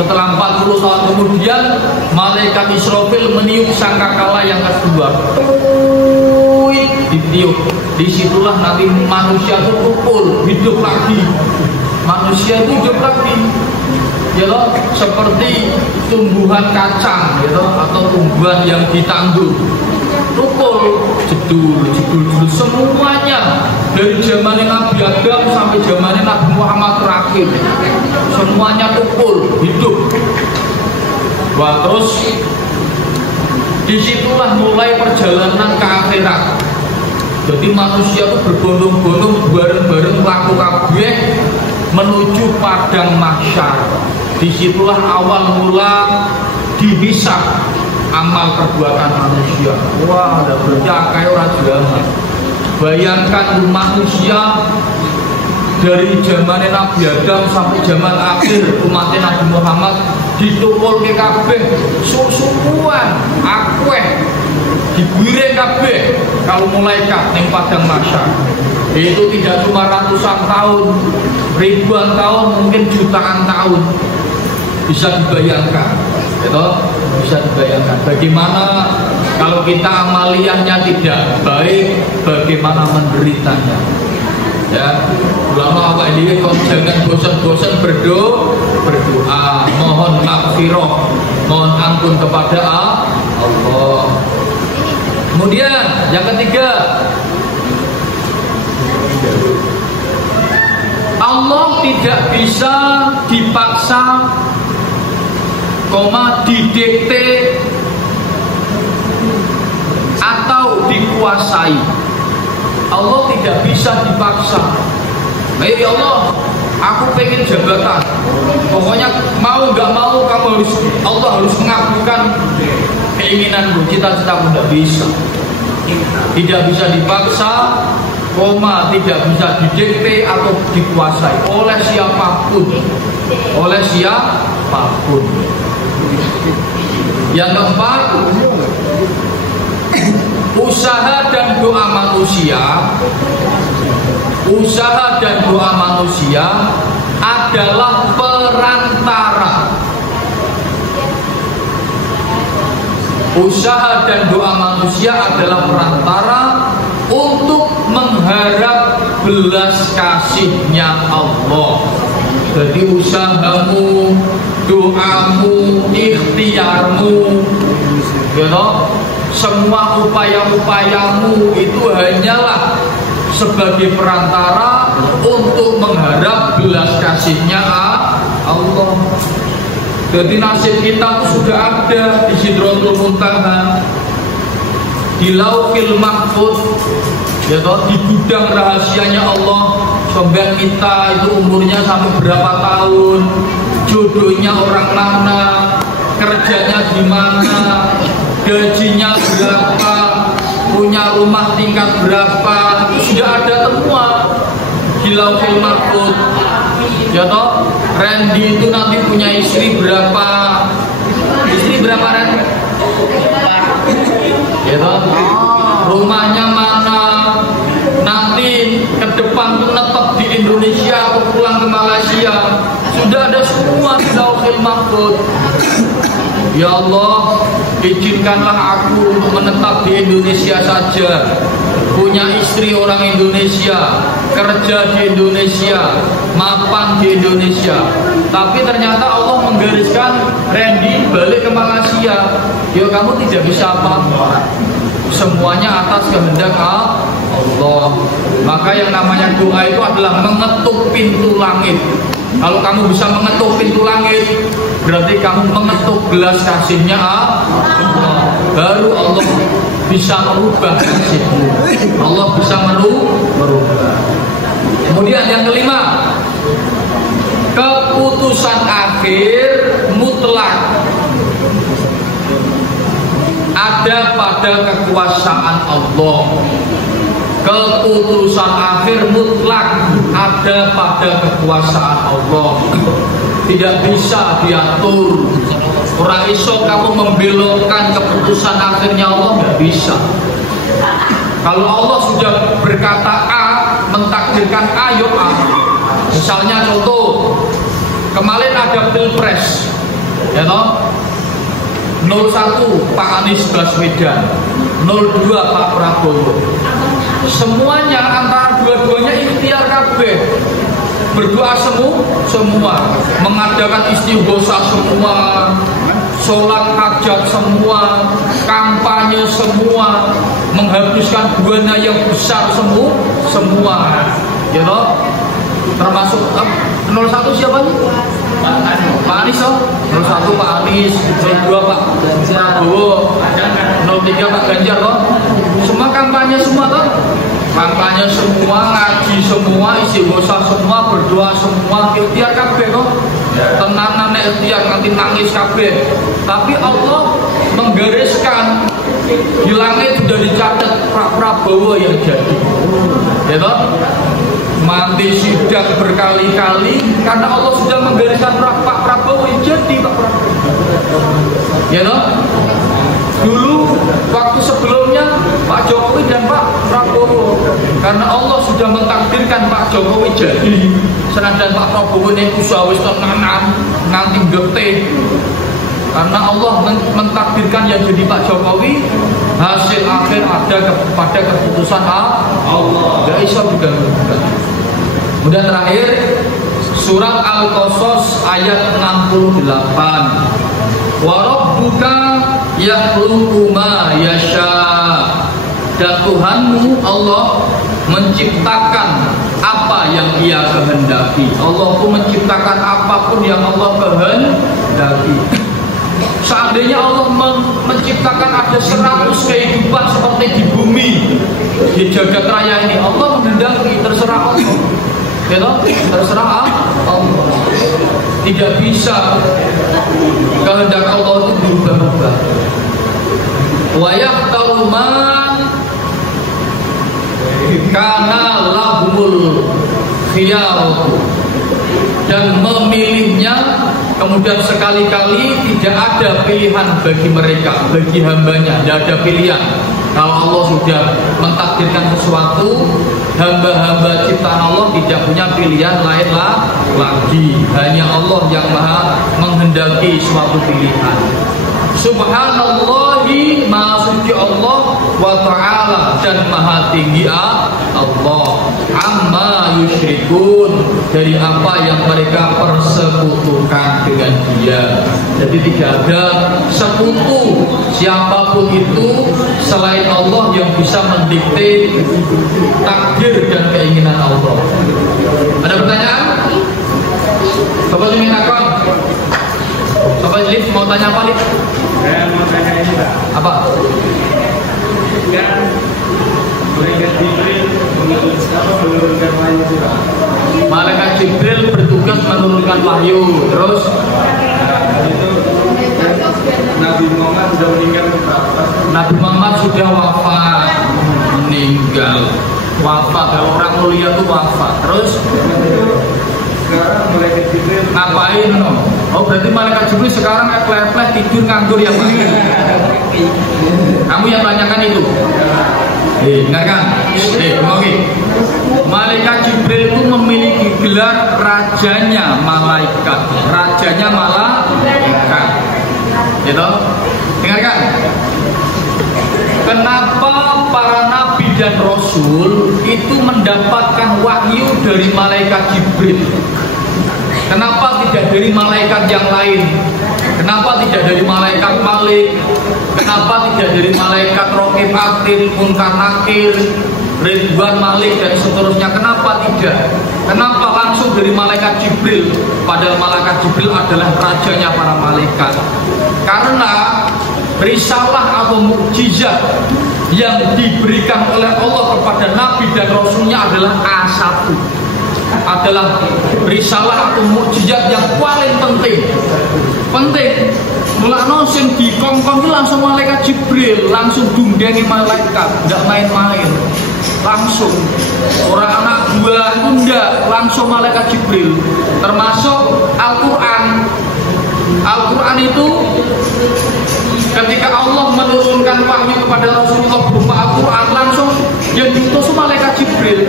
Setelah 40 tahun kemudian, malaikat Israfil meniup sangkakala yang kedua. Ditiup. Disitulah nanti manusia itu kumpul, hidup lagi. Manusia itu hidup lagi. Ya loh, seperti tumbuhan kacang, ya loh, atau tumbuhan yang ditanggul. Tukul, jedul, semuanya dari zaman Nabi Adam sampai zaman Nabi Muhammad terakhir, semuanya tukul, hidup. Wah, terus disitulah mulai perjalanan ke akhirat. Jadi manusia itu berbondong-bondong bareng-bareng laku kabeh menuju padang mahsyar. Disitulah awal mula dihisab amal perbuatan manusia. Wah, ada berita kayak orang jahat. Bayangkan manusia dari zaman Nabi Adam sampai zaman akhir umat Nabi Muhammad ditukul ke kabeh susuan akeh digwire kabeh kalau malaikat ning padang mahsyar. Itu tidak cuma ratusan tahun, ribuan tahun, mungkin jutaan tahun. Bisa dibayangkan, itu bisa dibayangkan bagaimana kalau kita amaliyahnya tidak baik, bagaimana menderitanya. Ya, ulama awak ini kok jangan bosan-bosan berdoa, mohon maghfirah, mohon ampun kepada Allah. Kemudian yang ketiga, Allah tidak bisa dipaksa, didikte atau dikuasai. Allah tidak bisa dipaksa. Ya Allah, aku pengen jabatan. Pokoknya mau nggak mau kamu harus, Allah harus mengabulkan keinginanmu, cita-citamu. Tidak bisa. Tidak bisa dipaksa, tidak bisa didikte atau dikuasai oleh siapapun. Oleh siapapun. Yang keempat, usaha dan doa manusia adalah perantara. Usaha dan doa manusia adalah perantara untuk mengharap belas kasihnya Allah. Jadi usahamu, doamu, ikhtiarmu, semua upaya-upayamu itu hanyalah sebagai perantara untuk mengharap belas kasihnya Allah. Jadi nasib kita sudah ada di Sidratul Muntaha, di Lauhil Mahfuz, di gudang rahasianya Allah. Sampai kita itu umurnya sampai berapa tahun, jodohnya orang mana, kerjanya di mana, gajinya berapa, punya rumah tingkat berapa, itu sudah ada semua di Lauhil Mahfuz. Ya toh, Randy itu nanti punya istri berapa? Istri berapa Randy? Ya toh, rumahnya mana? Nanti ke depan tuh netep di Indonesia atau pulang ke Malaysia. Sudah ada semua di Lauhil Mahfuz. Ya Allah, izinkanlah aku menetap di Indonesia saja, punya istri orang Indonesia, kerja di Indonesia, mapan di Indonesia. Tapi ternyata Allah menggariskan Randy balik ke Malaysia. Ya kamu tidak bisa apa-apa. Semuanya atas kehendak Allah. Maka yang namanya doa itu adalah mengetuk pintu langit. Kalau kamu bisa mengetuk pintu langit, berarti kamu mengetuk belas kasihnya Allah. Baru Allah bisa merubah nasibmu. Allah bisa merubah. Kemudian yang kelima, keputusan akhir mutlak ada pada kekuasaan Allah. Keputusan akhir mutlak ada pada kekuasaan Allah. Tidak bisa diatur. Orang iso kamu membelokkan keputusan akhirnya Allah, nggak bisa. Kalau Allah sudah berkata A, mentakdirkan A, yo A. Misalnya contoh, kemarin ada pilpres, ya toh. 01 Pak Anies Baswedan, 02 Pak Prabowo. Semuanya antara dua-duanya ikhtiar kabeh. Berdoa semua, mengadakan istighosa semua, sholat hajat semua, kampanye semua, menghabiskan buana yang besar semua. Ya toh? Termasuk 01 siapa nih? Pak Anies oh. 01 Pak Anies, 02 Pak Prabowo, 03 Pak Ganjar toh. Semua kampanye semua toh. Kampanye semua, ngaji semua, istighosa semua, berdoa semua, ikhtiar kabeh toh. Tenanan ikhtiar nanti nangis kabeh. Tapi Allah menggariskan di langit sudah dicatat Pak Prabowo yang jadi. Ya toh? Mati sidang berkali-kali karena Allah sudah menggariskan Pak Prabowo yang jadi Pak Prabowo. Ya toh? Dulu waktu sebelumnya Pak Jokowi dan Pak Prabowo, karena Allah sudah mentakdirkan Pak Jokowi jadi, senajan Pak Prabowo ini usawis tenanan nganti getih. Karena Allah mentakdirkan yang jadi Pak Jokowi, hasil akhir ada pada keputusan Allah. Gak bisa bukan. Kemudian terakhir surat Al-Qasas ayat 68. Wa rabbuka yakhluqu ma yasha. Dan Tuhanmu Allah menciptakan apa yang Ia kehendaki. Allah pun menciptakan apapun yang Allah kehendaki. Seandainya Allah menciptakan ada 100 kehidupan seperti di bumi, di jagat raya ini, Allah menghendaki, terserah Allah. Terserah Allah. Tidak bisa kehendak Allah itu berubah-ubah. Wa yaqtaru man kana lahumul khiyaratu. Dan memilihnya, kemudian sekali-kali tidak ada pilihan bagi mereka, bagi hambanya, tidak ada pilihan. Kalau Allah sudah mentakdirkan sesuatu, hamba-hamba ciptaan Allah tidak punya pilihan lain lagi. Hanya Allah yang maha menghendaki suatu pilihan. Subhanallahi, maha suci Allah, wa ta'ala, dan maha tinggi Allah, amma yusyrikun, dari apa yang mereka persekutukan dengan Dia. Jadi tidak ada sekutu siapapun itu selain Allah yang bisa mendikte takdir dan keinginan Allah. Ada pertanyaan? Bapak ingin takon? Bapak Lid mau tanya apa Lid? Saya mau tanya ini Pak. Apa? Kan Malaikat Jibril menurunkan wahyu Pak. Malaikat Jibril bertugas menurunkan wahyu. Terus itu Nabi Muhammad sudah meninggal Pak. Nabi Muhammad sudah wafat, meninggal. Wafat, kalau orang mulia itu wafat. Terus sekarang Malaikat Jibril ngapain no? Oh berarti Malaikat Jibril sekarang ekleh-ekleh tidur nganggur ya Pak? Kamu yang tanyakan itu? Dengarkan. Oke. Malaikat Jibril itu memiliki gelar rajanya malaikat. Rajanya malaikat. Gitu? Dengarkan. Kenapa para nabi dan rasul itu mendapatkan wahyu dari malaikat Jibril? Kenapa tidak dari malaikat yang lain? Kenapa tidak dari malaikat Malik? Kenapa tidak dari malaikat Raqib Atid, Munkar Nakir, Ridwan Malik dan seterusnya? Kenapa tidak? Kenapa langsung dari malaikat Jibril? Padahal malaikat Jibril adalah rajanya para malaikat. Karena risalah atau mukjizat yang diberikan oleh Allah kepada Nabi dan Rasulnya adalah A1, adalah risalah atau mukjizat yang paling penting. Mulakno sing dikongkon itu langsung malaikat Jibril, langsung dundengi malaikat, tidak main-main, langsung. Orang anak buah itu enggak, langsung malaikat Jibril. Termasuk Al-Quran. Al-Quran itu ketika Allah menurunkan wahyu kepada Rasulullah berupa Al-Quran, langsung yang diutus malaikat Jibril.